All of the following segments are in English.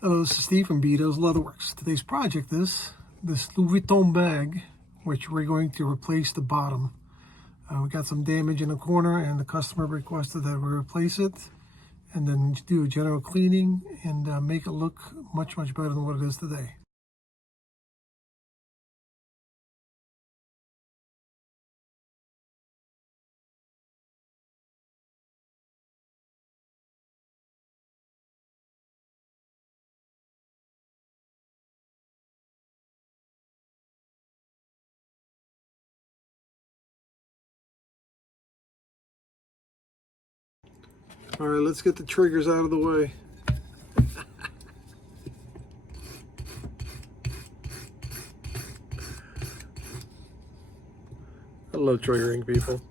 Hello, this is Steve from Vito's Leatherworks. Today's project is this Louis Vuitton bag, which we're going to replace the bottom. We got some damage in the corner and the customer requested that we replace it and then do a general cleaning and make it look much better than what it is today. All right, let's get the triggers out of the way. I love triggering people.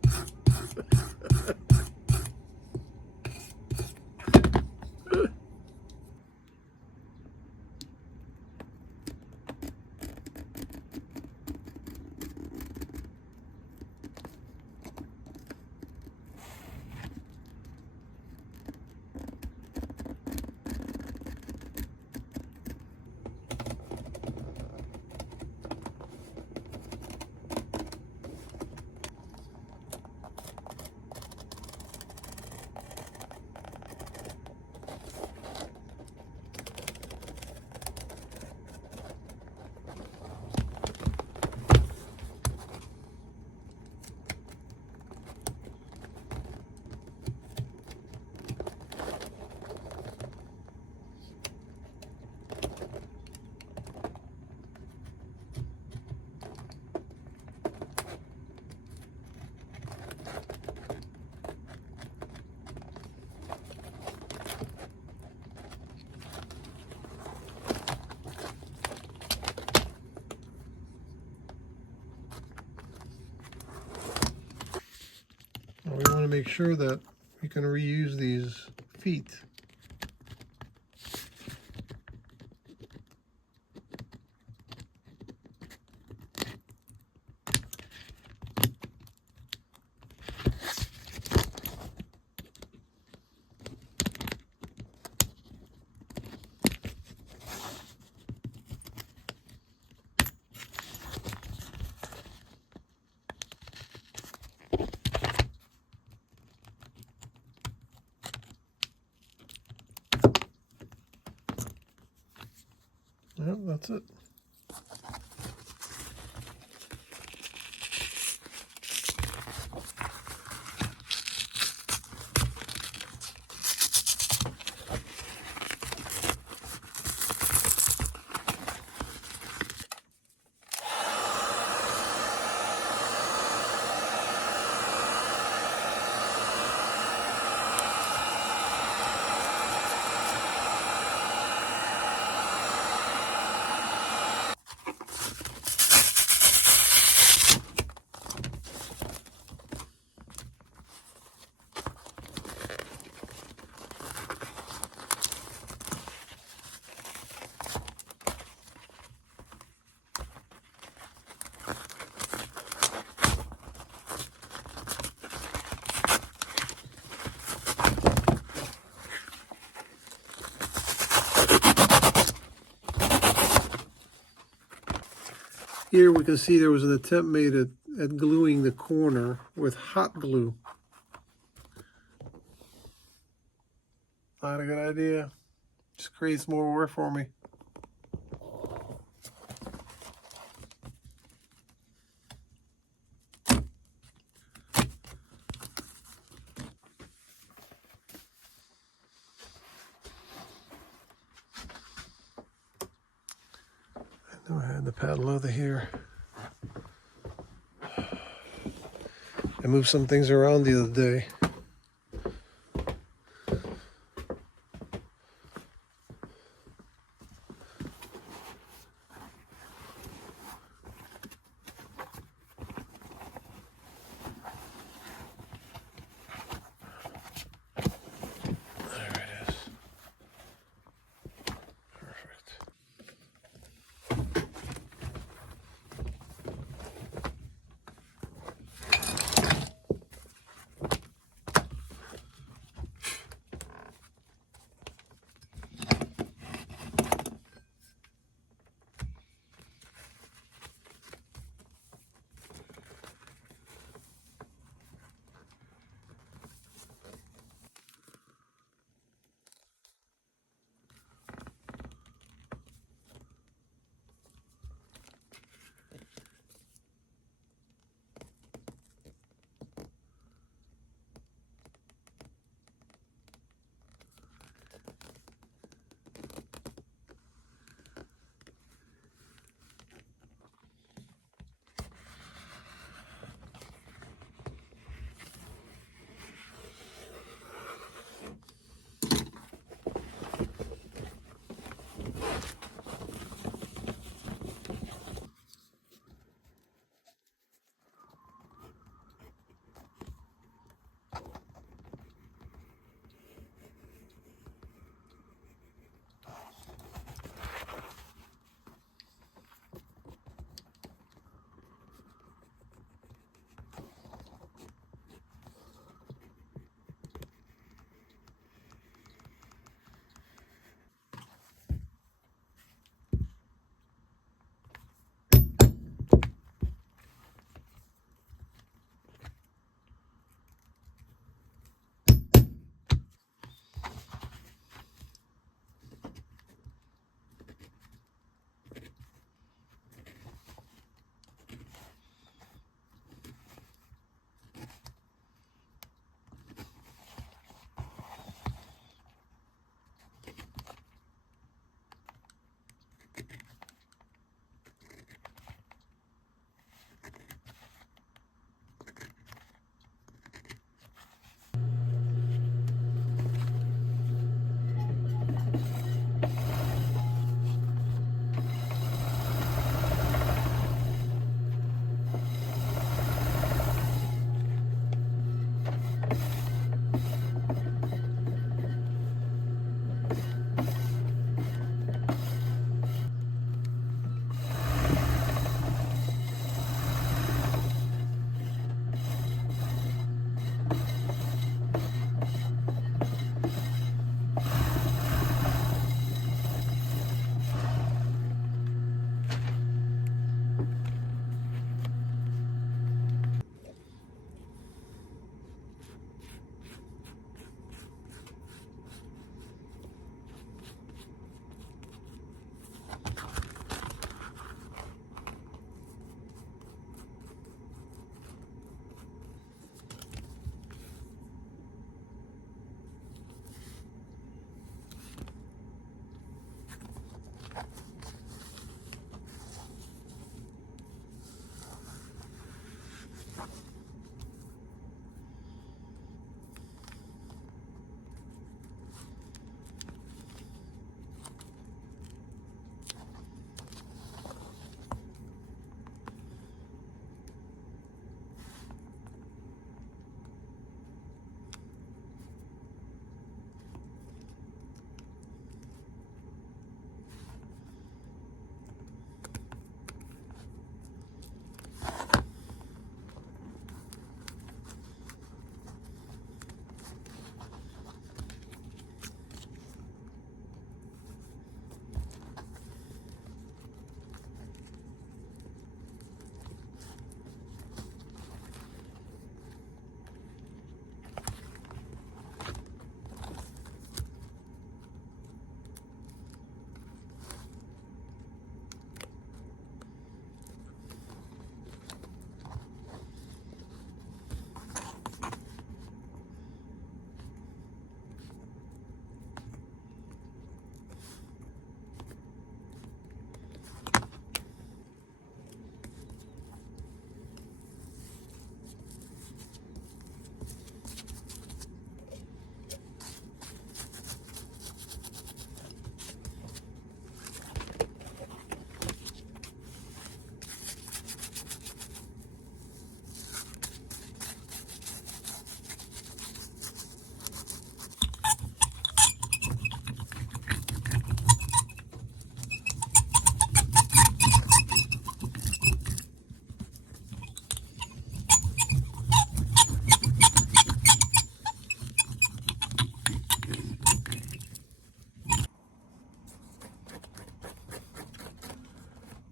We want to make sure that we can reuse these feet. Yep, that's it. Here we can see there was an attempt made at gluing the corner with hot glue. Not a good idea. Just creates more work for me. I know I had the patent leather here. I moved some things around the other day.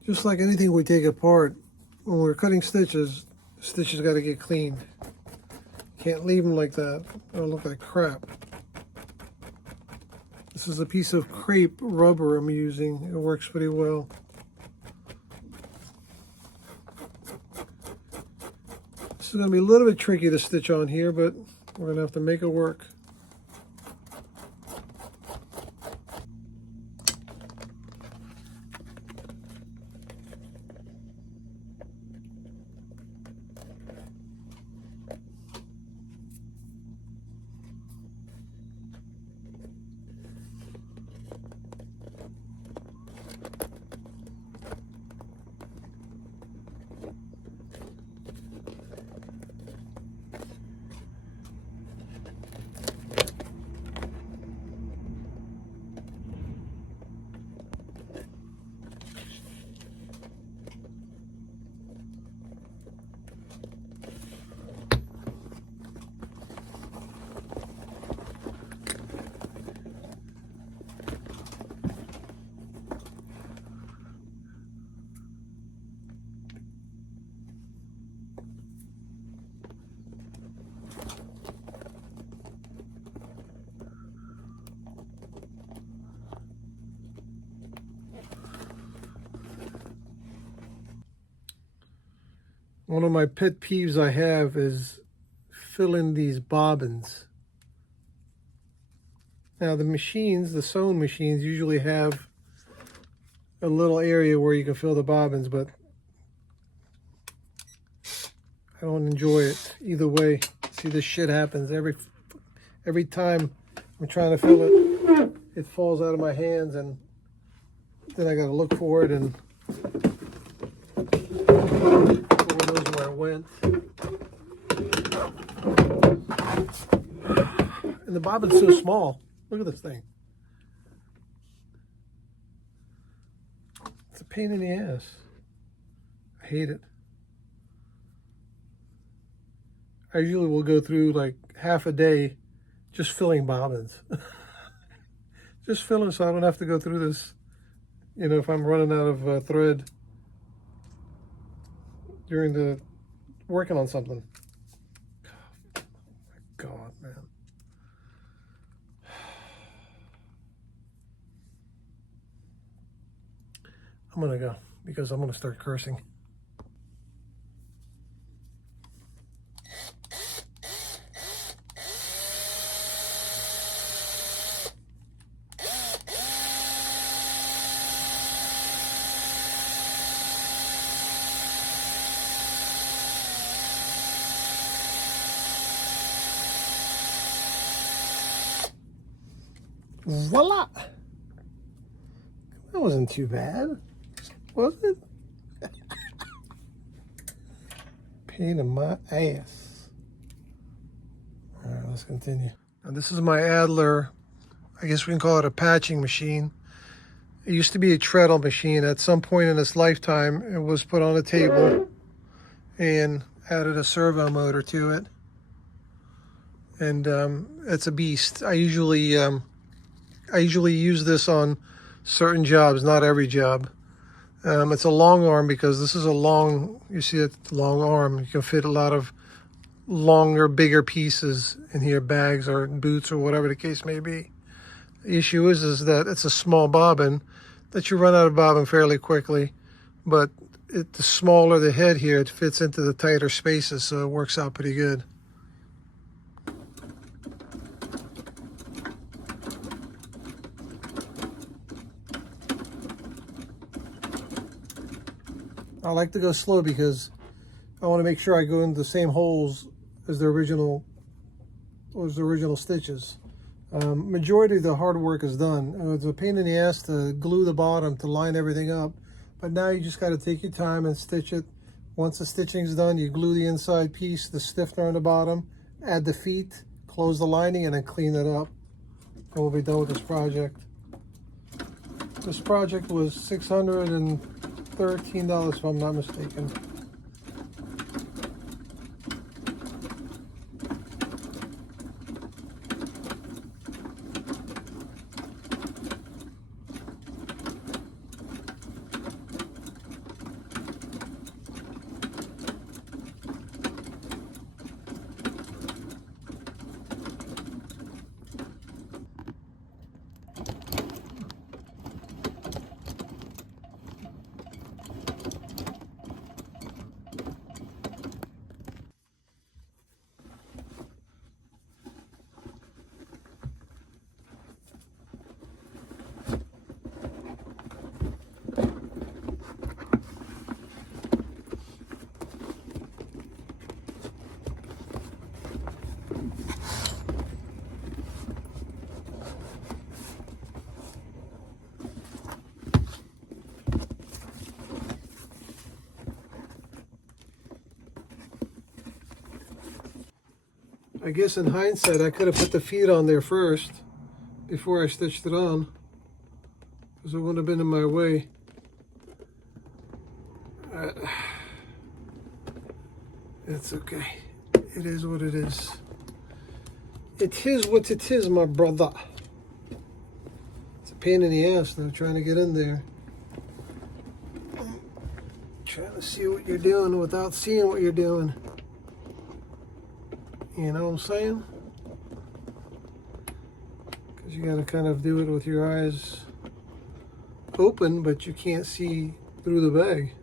Just like anything we take apart, when we're cutting stitches, stitches got to get cleaned. Can't leave them like that. They'll look like crap. This is a piece of crepe rubber I'm using. It works pretty well. This is going to be a little bit tricky to stitch on here, but we're going to have to make it work. One of my pet peeves I have is filling these bobbins. Now the machines, the sewing machines, usually have a little area where you can fill the bobbins, but I don't enjoy it either way. See, this shit happens every time I'm trying to fill it. it falls out of my hands, and then I got to look for it, and who knows where it went. And the bobbin's so small. Look at this thing. It's a pain in the ass. I hate it. I usually will go through like half a day just filling bobbins. Just filling so I don't have to go through this, you know, if I'm running out of thread during the working on something. Oh my God, man. I'm gonna go because I'm gonna start cursing. Voila! That wasn't too bad, was it? Pain in my ass. All right, let's continue. Now, this is my Adler. I guess we can call it a patching machine. It used to be a treadle machine. At some point in its lifetime, it was put on a table and added a servo motor to it. And it's a beast. I usually use this on certain jobs, not every job. It's a long arm because this is a long, you see it, long arm. You can fit a lot of longer, bigger pieces in here, bags or boots or whatever the case may be. The issue is that it's a small bobbin, that you run out of bobbin fairly quickly, but the smaller the head here, it fits into the tighter spaces, so it works out pretty good. I like to go slow because I want to make sure I go into the same holes as the original stitches. Majority of the hard work is done. It's a pain in the ass to glue the bottom to line everything up, but now you just got to take your time and stitch it. Once the stitching's done, you glue the inside piece, the stiffener on the bottom, add the feet, close the lining, and then clean it up. And we'll be done with this project. This project was $613 if I'm not mistaken. I guess in hindsight, I could have put the feet on there first before I stitched it on, because it wouldn't have been in my way. It's okay. It is what it is. It is what it is, my brother. It's a pain in the ass though, trying to get in there. Trying to see what you're doing without seeing what you're doing. You know what I'm saying? Because you got to kind of do it with your eyes open, but you can't see through the bag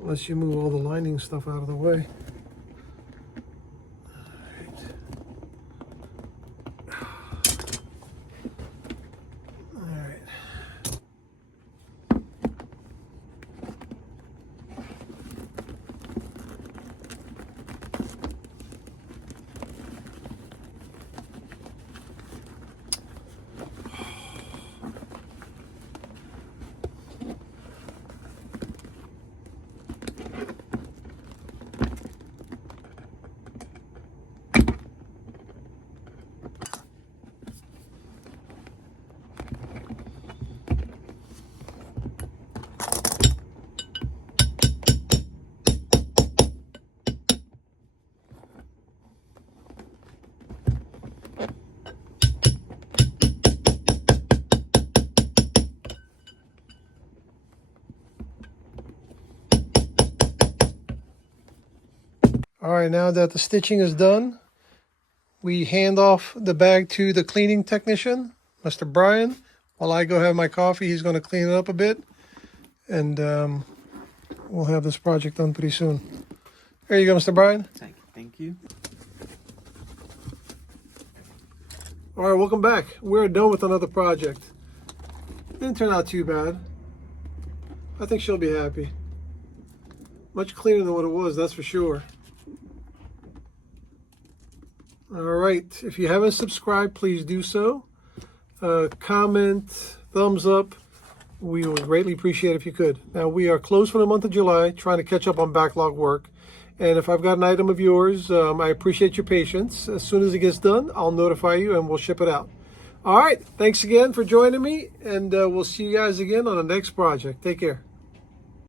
unless you move all the lining stuff out of the way. All right, now that the stitching is done, we hand off the bag to the cleaning technician, Mr. Brian. While I go have my coffee, he's going to clean it up a bit. And we'll have this project done pretty soon. There you go, Mr. Brian. Thank you. All right, welcome back. We're done with another project. Didn't turn out too bad. I think she'll be happy. Much cleaner than what it was, that's for sure. All right, if you haven't subscribed, please do so. Comment, thumbs up. We would greatly appreciate it if you could. Now, we are closed for the month of July, trying to catch up on backlog work. And if I've got an item of yours, I appreciate your patience. As soon as it gets done, I'll notify you and we'll ship it out. All right, thanks again for joining me, and we'll see you guys again on the next project. Take care.